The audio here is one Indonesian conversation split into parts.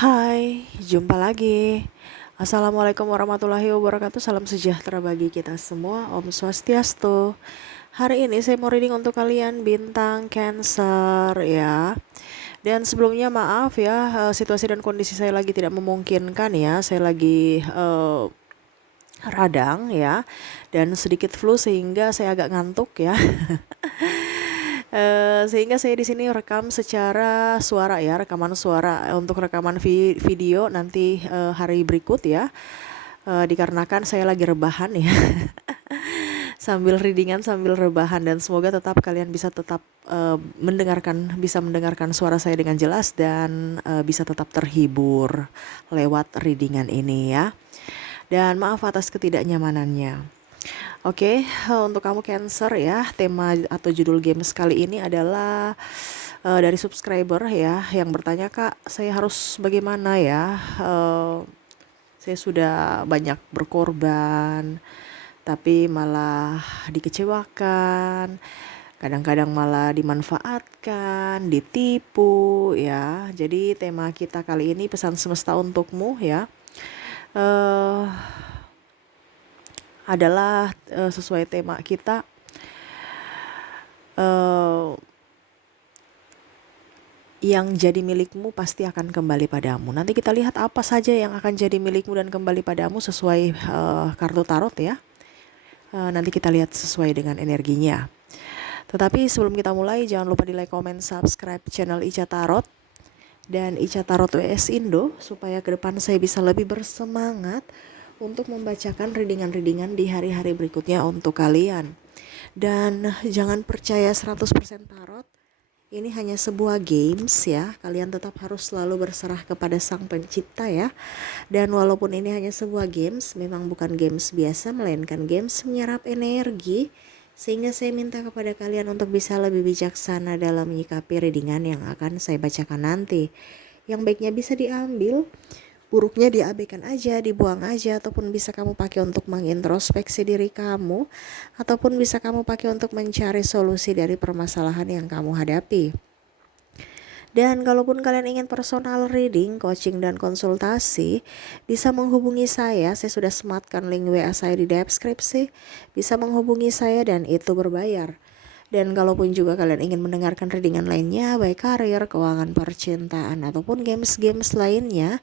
Hai, jumpa lagi. Assalamualaikum warahmatullahi wabarakatuh. Salam sejahtera bagi kita semua. Om Swastiastu. Hari ini saya mau reading untuk kalian bintang Cancer ya. Dan sebelumnya maaf ya, situasi dan kondisi saya lagi tidak memungkinkan ya. Saya lagi radang ya, dan sedikit flu sehingga saya agak ngantuk ya. Sehingga saya di sini rekam secara suara ya, rekaman suara untuk rekaman video nanti hari berikut ya. Dikarenakan saya lagi rebahan ya, sambil readingan sambil rebahan, dan semoga tetap kalian bisa tetap bisa mendengarkan suara saya dengan jelas dan bisa tetap terhibur lewat readingan ini ya. Dan maaf atas ketidaknyamanannya. Oke, untuk kamu Cancer ya, tema atau judul games kali ini adalah dari subscriber ya yang bertanya, Kak, saya harus bagaimana ya? Saya sudah banyak berkorban, tapi malah dikecewakan. Kadang-kadang malah dimanfaatkan, ditipu ya. Jadi tema kita kali ini pesan semesta untukmu ya. Eh adalah sesuai tema kita, uh, yang jadi milikmu pasti akan kembali padamu. Nanti kita lihat apa saja yang akan jadi milikmu dan kembali padamu sesuai kartu tarot ya. Nanti kita lihat sesuai dengan energinya. Tetapi sebelum kita mulai, jangan lupa di like, comment, subscribe channel Ica Tarot dan Ica Tarot WS Indo, supaya ke depan saya bisa lebih bersemangat untuk membacakan readingan-readingan di hari-hari berikutnya untuk kalian. Dan jangan percaya 100% tarot. Ini hanya sebuah games ya. Kalian tetap harus selalu berserah kepada Sang Pencipta ya. Dan walaupun ini hanya sebuah games, memang bukan games biasa, melainkan games menyerap energi. Sehingga saya minta kepada kalian untuk bisa lebih bijaksana dalam menyikapi readingan yang akan saya bacakan nanti. Yang baiknya bisa diambil, buruknya diabaikan aja, dibuang aja, ataupun bisa kamu pakai untuk mengintrospeksi diri kamu, ataupun bisa kamu pakai untuk mencari solusi dari permasalahan yang kamu hadapi. Dan kalaupun kalian ingin personal reading, coaching, dan konsultasi, bisa menghubungi saya sudah sematkan link WA saya di deskripsi. Bisa menghubungi saya dan itu berbayar. Dan kalaupun juga kalian ingin mendengarkan readingan lainnya, baik karir, keuangan, percintaan, ataupun games-games lainnya,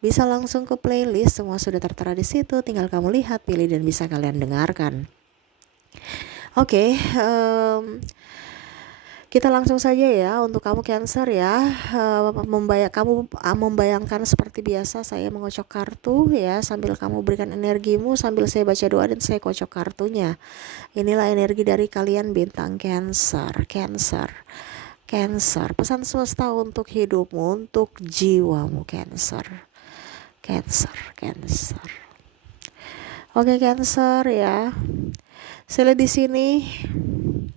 bisa langsung ke playlist, semua sudah tertera di situ. Tinggal kamu lihat, pilih, dan bisa kalian dengarkan. Oke, kita langsung saja ya untuk kamu Cancer ya. Kamu membayangkan seperti biasa saya mengocok kartu ya, sambil kamu berikan energimu sambil saya baca doa dan saya kocok kartunya. Inilah energi dari kalian bintang Cancer. Cancer, pesan semesta untuk hidupmu, untuk jiwamu Cancer. Oke Cancer ya. Saya lihat di sini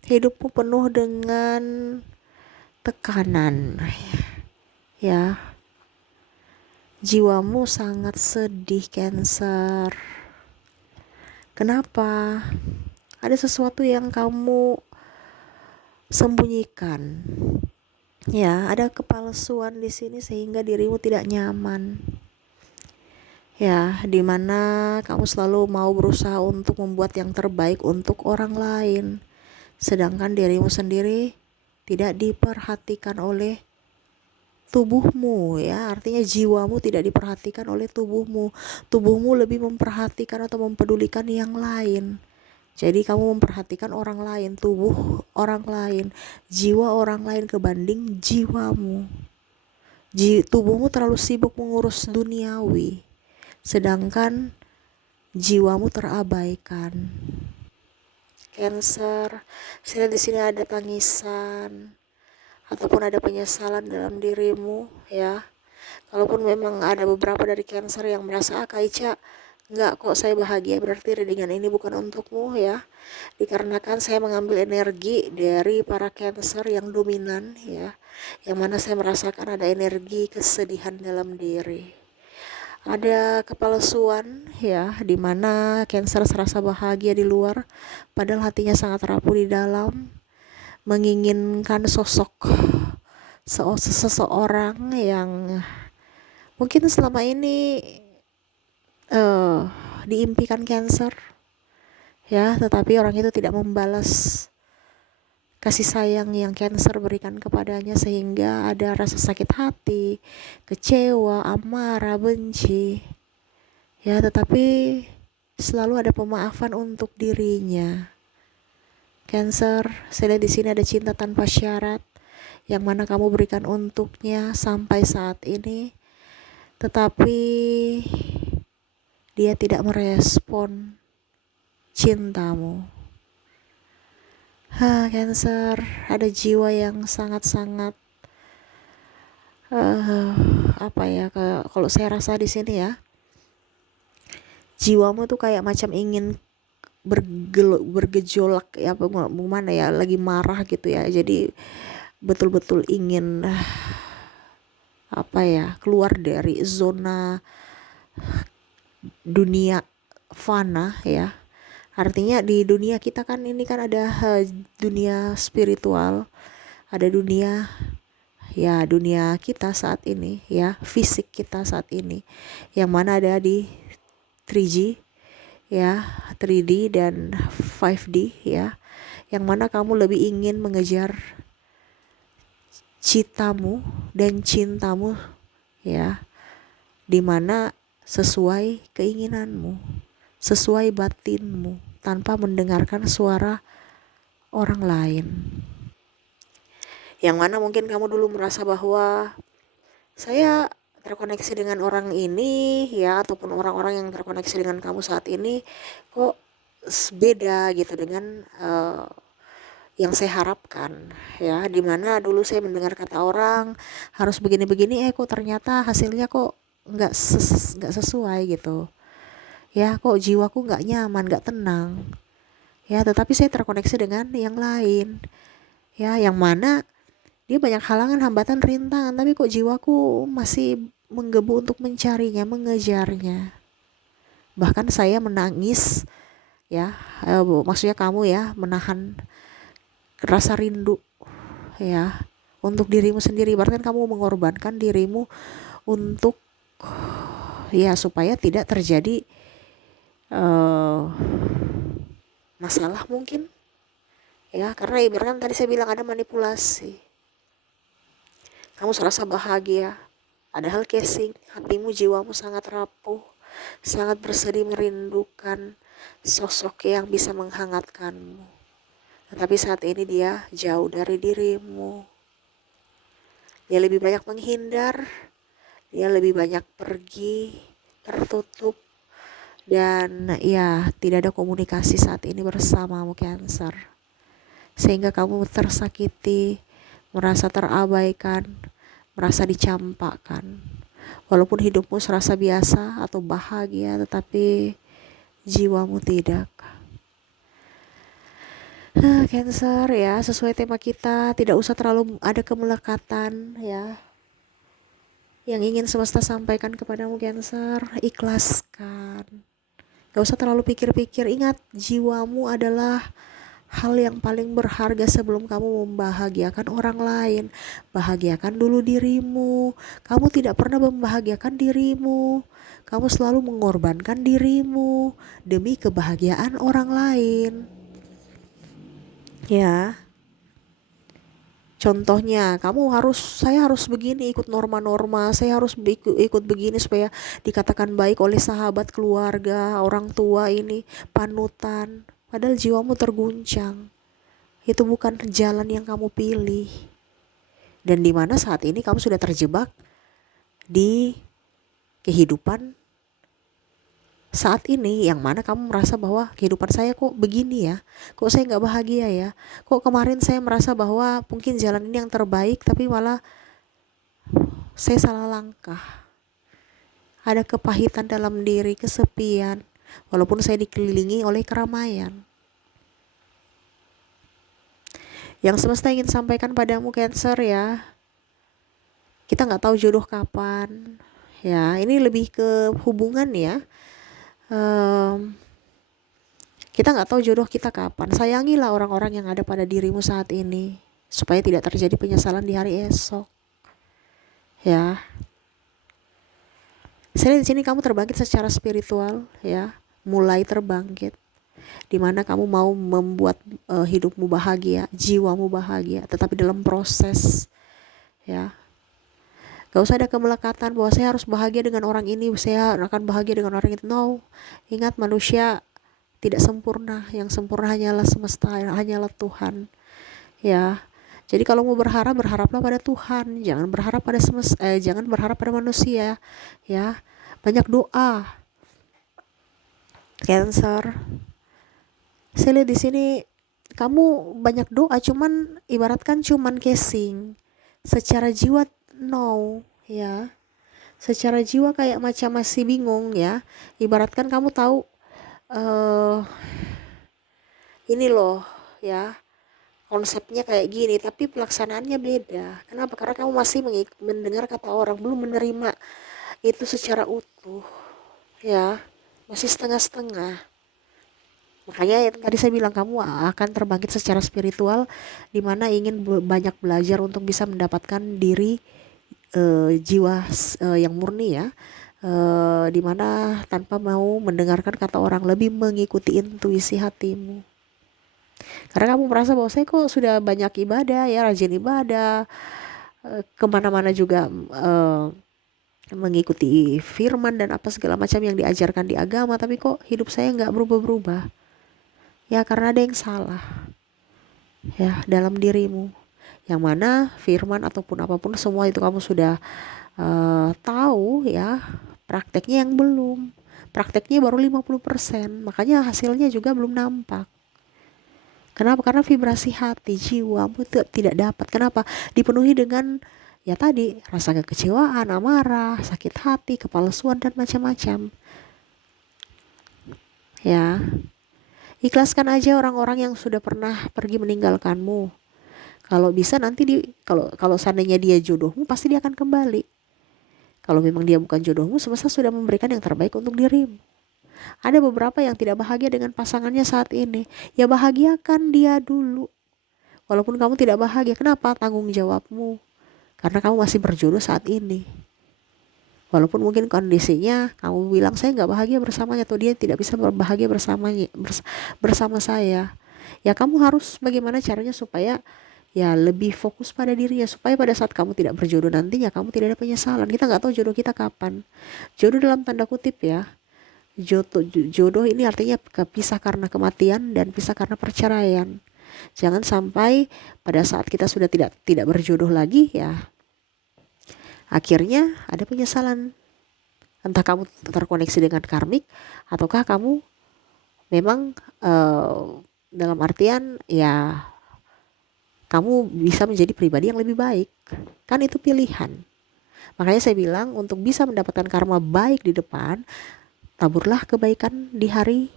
hidupmu penuh dengan tekanan ya. Jiwamu sangat sedih Cancer. Kenapa? Ada sesuatu yang kamu sembunyikan. Ya, ada kepalsuan di sini sehingga dirimu tidak nyaman. Ya, dimana kamu selalu mau berusaha untuk membuat yang terbaik untuk orang lain, sedangkan dirimu sendiri tidak diperhatikan oleh tubuhmu ya. Artinya jiwamu tidak diperhatikan oleh tubuhmu lebih memperhatikan atau mempedulikan yang lain. Jadi kamu memperhatikan orang lain, tubuh orang lain, jiwa orang lain kebanding jiwamu. Tubuhmu terlalu sibuk mengurus duniawi, sedangkan jiwamu terabaikan. Cancer, saya di sini ada tangisan ataupun ada penyesalan dalam dirimu ya. Kalaupun memang ada beberapa dari Cancer yang merasa, Kak Ica, enggak kok saya bahagia, berarti readingan ini bukan untukmu ya. Dikarenakan saya mengambil energi dari para Cancer yang dominan ya, yang mana saya merasakan ada energi kesedihan dalam diri. Ada kepalsuan ya, dimana Cancer serasa bahagia di luar, padahal hatinya sangat rapuh di dalam, menginginkan sosok seseorang yang Mungkin selama ini eh diimpikan Cancer ya, tetapi orang itu tidak membalas kasih sayang yang Cancer berikan kepadanya, sehingga ada rasa sakit hati, kecewa, amarah, benci. Ya, tetapi selalu ada pemaafan untuk dirinya. Cancer, saya lihat di sini ada cinta tanpa syarat yang mana kamu berikan untuknya sampai saat ini, tetapi dia tidak merespon cintamu. Cancer, ada jiwa yang sangat-sangat apa ya, kalau saya rasa di sini ya, jiwamu tuh kayak macam ingin bergejolak ya, bagaimana ya, lagi marah gitu ya, jadi betul-betul ingin apa ya, keluar dari zona dunia fana ya. Artinya di dunia kita kan ini kan ada dunia spiritual, ada dunia ya, dunia kita saat ini ya, fisik kita saat ini, yang mana ada di 3G ya, 3D dan 5D ya, yang mana kamu lebih ingin mengejar citamu dan cintamu ya, dimana sesuai keinginanmu, sesuai batinmu, tanpa mendengarkan suara orang lain. Yang mana mungkin kamu dulu merasa bahwa saya terkoneksi dengan orang ini ya, ataupun orang-orang yang terkoneksi dengan kamu saat ini kok beda gitu dengan yang saya harapkan ya, dimana dulu saya mendengar kata orang harus begini-begini, kok ternyata hasilnya kok nggak sesuai gitu ya, kok jiwaku nggak nyaman, nggak tenang ya, tetapi saya terkoneksi dengan yang lain ya, yang mana dia banyak halangan, hambatan, rintangan, tapi kok jiwaku masih menggebu untuk mencarinya, mengejarnya. Bahkan saya menangis ya, maksudnya kamu ya, menahan rasa rindu ya untuk dirimu sendiri. Berarti kan kamu mengorbankan dirimu untuk ya supaya tidak terjadi masalah mungkin ya, karena ibaratkan tadi saya bilang ada manipulasi. Kamu serasa bahagia, padahal casing hatimu, jiwamu sangat rapuh, sangat bersedih merindukan sosok yang bisa menghangatkanmu. Tetapi saat ini dia jauh dari dirimu. Dia lebih banyak menghindar, dia lebih banyak pergi, tertutup, dan ya tidak ada komunikasi saat ini bersamamu Cancer. Sehingga kamu tersakiti, merasa terabaikan, merasa dicampakkan. Walaupun hidupmu serasa biasa atau bahagia, tetapi jiwamu tidak. Cancer ya, sesuai tema kita, tidak usah terlalu ada kemelekatan ya. Yang ingin semesta sampaikan kepadamu Cancer, ikhlaskan. Gak usah terlalu pikir-pikir, ingat jiwamu adalah hal yang paling berharga. Sebelum kamu membahagiakan orang lain, bahagiakan dulu dirimu. Kamu tidak pernah membahagiakan dirimu, kamu selalu mengorbankan dirimu demi kebahagiaan orang lain ya. Contohnya, saya harus begini, ikut norma-norma, saya harus ikut begini supaya dikatakan baik oleh sahabat, keluarga, orang tua, ini panutan. Padahal jiwamu terguncang. Itu bukan jalan yang kamu pilih. Dan dimana saat ini kamu sudah terjebak di kehidupan saat ini, yang mana kamu merasa bahwa kehidupan saya kok begini ya, kok saya nggak bahagia ya, kok kemarin saya merasa bahwa mungkin jalan ini yang terbaik, tapi malah saya salah langkah. Ada kepahitan dalam diri, kesepian, walaupun saya dikelilingi oleh keramaian. Yang semesta ingin sampaikan padamu Cancer ya, kita nggak tahu jodoh kapan ya, ini lebih ke hubungan ya. Kita nggak tahu jodoh kita kapan. Sayangilah orang-orang yang ada pada dirimu saat ini, supaya tidak terjadi penyesalan di hari esok ya. Saya lihat di sini kamu terbangkit secara spiritual ya, mulai terbangkit, di mana kamu mau membuat hidupmu bahagia, jiwamu bahagia, tetapi dalam proses ya. Gak usah ada kemelekatan bahwa saya harus bahagia dengan orang ini, saya akan bahagia dengan orang itu. No, ingat manusia tidak sempurna, yang sempurna hanyalah semesta, hanyalah Tuhan ya. Jadi kalau mau berharap, berharaplah pada Tuhan, jangan berharap pada jangan berharap pada manusia ya. Banyak doa. Cancer, saya lihat di sini kamu banyak doa, cuman ibaratkan cuman casing. Secara jiwa no ya. Secara jiwa kayak macam masih bingung ya. Ibaratkan kamu tahu eh ini loh ya, konsepnya kayak gini, tapi pelaksanaannya beda. Kenapa? Karena kamu masih mendengar kata orang, belum menerima itu secara utuh ya, masih setengah-setengah. Makanya yang tadi saya bilang kamu akan terbangkit secara spiritual, dimana ingin banyak belajar untuk bisa mendapatkan diri jiwa yang murni ya, dimana tanpa mau mendengarkan kata orang, lebih mengikuti intuisi hatimu. Karena kamu merasa bahwa saya kok sudah banyak ibadah ya, rajin ibadah, kemana-mana juga mengikuti firman dan apa segala macam yang diajarkan di agama, tapi kok hidup saya nggak berubah-berubah. Ya karena ada yang salah ya dalam dirimu, yang mana firman ataupun apapun semua itu kamu sudah tahu ya, prakteknya yang belum. Prakteknya baru 50%, makanya hasilnya juga belum nampak. Kenapa? Karena vibrasi hati, jiwamu tidak dapat. Kenapa? Dipenuhi dengan ya tadi, rasa kekecewaan, amarah, sakit hati, kepalsuan dan macam-macam. Ya, ikhlaskan aja orang-orang yang sudah pernah pergi meninggalkanmu. Kalau bisa nanti kalau seandainya dia jodohmu, pasti dia akan kembali. Kalau memang dia bukan jodohmu, semesta sudah memberikan yang terbaik untuk dirimu. Ada beberapa yang tidak bahagia dengan pasangannya saat ini. Ya bahagiakan dia dulu. Walaupun kamu tidak bahagia, kenapa? Tanggung jawabmu. Karena kamu masih berjodoh saat ini. Walaupun mungkin kondisinya kamu bilang saya nggak bahagia bersamanya, atau dia tidak bisa berbahagia bersamanya bersama saya. Ya kamu harus bagaimana caranya supaya ya lebih fokus pada dirinya, supaya pada saat kamu tidak berjodoh nantinya kamu tidak ada penyesalan. Kita nggak tahu jodoh kita kapan. Jodoh dalam tanda kutip ya. Jodoh ini artinya pisah karena kematian dan pisah karena perceraian. Jangan sampai pada saat kita sudah tidak berjodoh lagi ya, akhirnya ada penyesalan. Entah kamu terkoneksi dengan karmik, ataukah kamu memang dalam artian ya kamu bisa menjadi pribadi yang lebih baik. Kan itu pilihan. Makanya saya bilang untuk bisa mendapatkan karma baik di depan, taburlah kebaikan di hari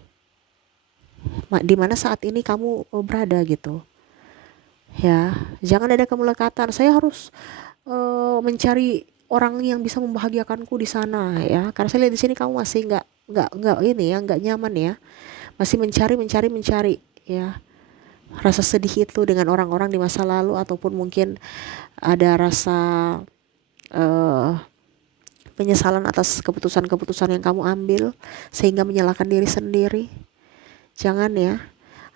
di mana saat ini kamu berada gitu. Ya, jangan ada kemelekatan. Saya harus mencari orang yang bisa membahagiakanku di sana ya. Karena saya lihat di sini kamu masih nggak ini ya, nggak nyaman ya. Masih mencari ya. Rasa sedih itu dengan orang-orang di masa lalu, ataupun mungkin ada rasa eh, penyesalan atas keputusan-keputusan yang kamu ambil sehingga menyalahkan diri sendiri. Jangan ya.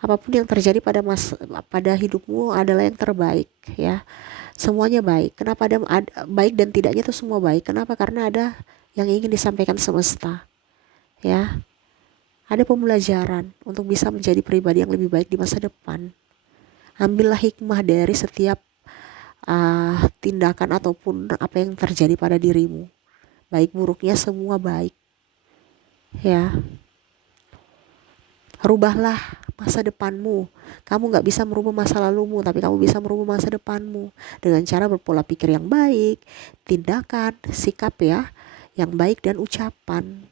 Apapun yang terjadi pada hidupmu adalah yang terbaik ya. Semuanya baik. Kenapa ada baik dan tidaknya itu semua baik? Kenapa? Karena ada yang ingin disampaikan semesta ya. Ada pembelajaran untuk bisa menjadi pribadi yang lebih baik di masa depan. Ambillah hikmah dari setiap tindakan ataupun apa yang terjadi pada dirimu. Baik buruknya semua baik ya. Rubahlah masa depanmu. Kamu gak bisa merubah masa lalumu, tapi kamu bisa merubah masa depanmu dengan cara berpola pikir yang baik, tindakan, sikap ya yang baik, dan ucapan,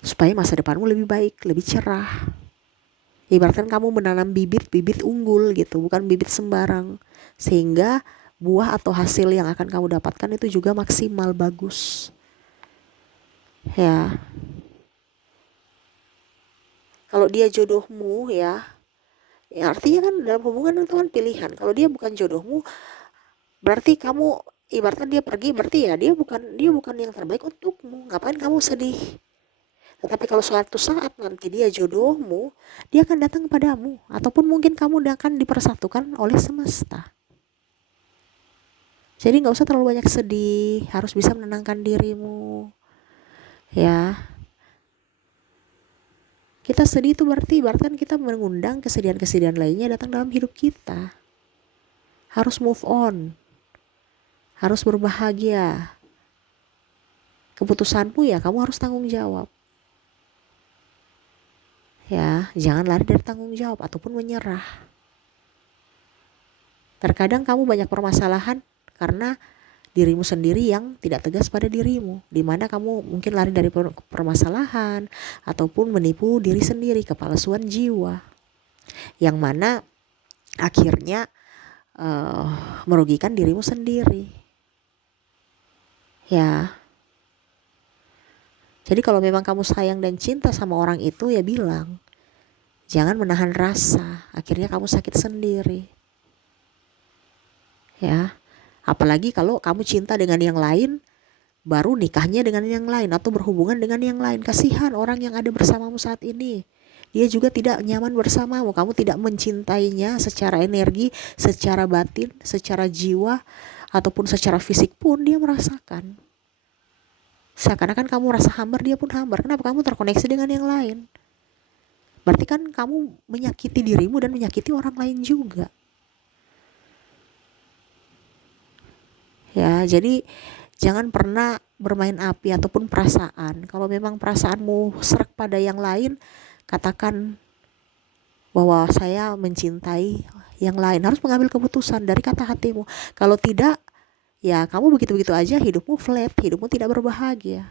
supaya masa depanmu lebih baik, lebih cerah. Ibaratkan kamu menanam bibit unggul gitu, bukan bibit sembarang, sehingga buah atau hasil yang akan kamu dapatkan itu juga maksimal, bagus ya. Kalau dia jodohmu ya, ya artinya kan dalam hubungan itu kan pilihan. Kalau dia bukan jodohmu, berarti kamu ibaratnya dia pergi, berarti ya dia bukan yang terbaik untukmu. Ngapain kamu sedih? Tetapi kalau suatu saat nanti dia jodohmu, dia akan datang kepadamu, ataupun mungkin kamu akan dipersatukan oleh semesta. Jadi nggak usah terlalu banyak sedih, harus bisa menenangkan dirimu. Ya, kita sedih itu berarti kan kita mengundang kesedihan-kesedihan lainnya datang dalam hidup kita. Harus move on, harus berbahagia. Keputusanmu ya kamu harus tanggung jawab. Ya, jangan lari dari tanggung jawab ataupun menyerah. Terkadang kamu banyak permasalahan karena dirimu sendiri yang tidak tegas pada dirimu, di mana kamu mungkin lari dari permasalahan ataupun menipu diri sendiri, kepalsuan jiwa, yang mana akhirnya merugikan dirimu sendiri. Ya, jadi kalau memang kamu sayang dan cinta sama orang itu, ya bilang, jangan menahan rasa, akhirnya kamu sakit sendiri. Ya, apalagi kalau kamu cinta dengan yang lain, baru nikahnya dengan yang lain atau berhubungan dengan yang lain. Kasihan orang yang ada bersamamu saat ini. Dia juga tidak nyaman bersamamu. Kamu tidak mencintainya secara energi, secara batin, secara jiwa, ataupun secara fisik pun dia merasakan. Seakan-akan kamu rasa hambar, dia pun hambar. Kenapa? Kamu terkoneksi dengan yang lain. Berarti kan kamu menyakiti dirimu dan menyakiti orang lain juga. Ya, jadi jangan pernah bermain api ataupun perasaan. Kalau memang perasaanmu serak pada yang lain, katakan bahwa saya mencintai yang lain. Harus mengambil keputusan dari kata hatimu. Kalau tidak, ya kamu begitu-begitu aja, hidupmu flat, hidupmu tidak berbahagia.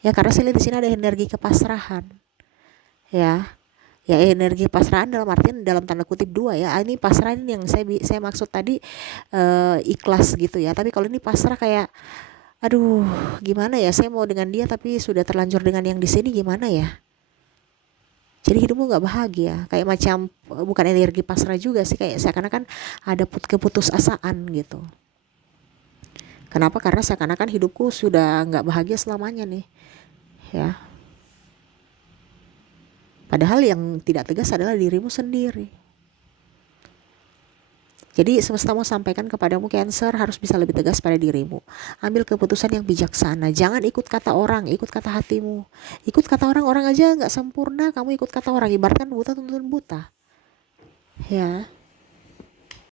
Ya, karena saya lihat di sini ada energi kepasrahan. Ya, energi pasrahan dalam artian dalam tanda kutip dua ya. Ini pasrah ini yang saya maksud tadi ikhlas gitu ya. Tapi kalau ini pasrah kayak, aduh, gimana ya, saya mau dengan dia tapi sudah terlanjur dengan yang di sini, gimana ya? Jadi hidupmu nggak bahagia, kayak macam bukan energi pasrah juga sih, kayak seakan-akan ada keputusasaan gitu. Kenapa? Karena seakan-akan hidupku sudah nggak bahagia selamanya nih, ya. Padahal yang tidak tegas adalah dirimu sendiri. Jadi semesta mau sampaikan kepadamu, Cancer, harus bisa lebih tegas pada dirimu. Ambil keputusan yang bijaksana. Jangan ikut kata orang, ikut kata hatimu. Ikut kata orang aja nggak sempurna, kamu ikut kata orang. Ibaratkan buta tuntun buta. Ya.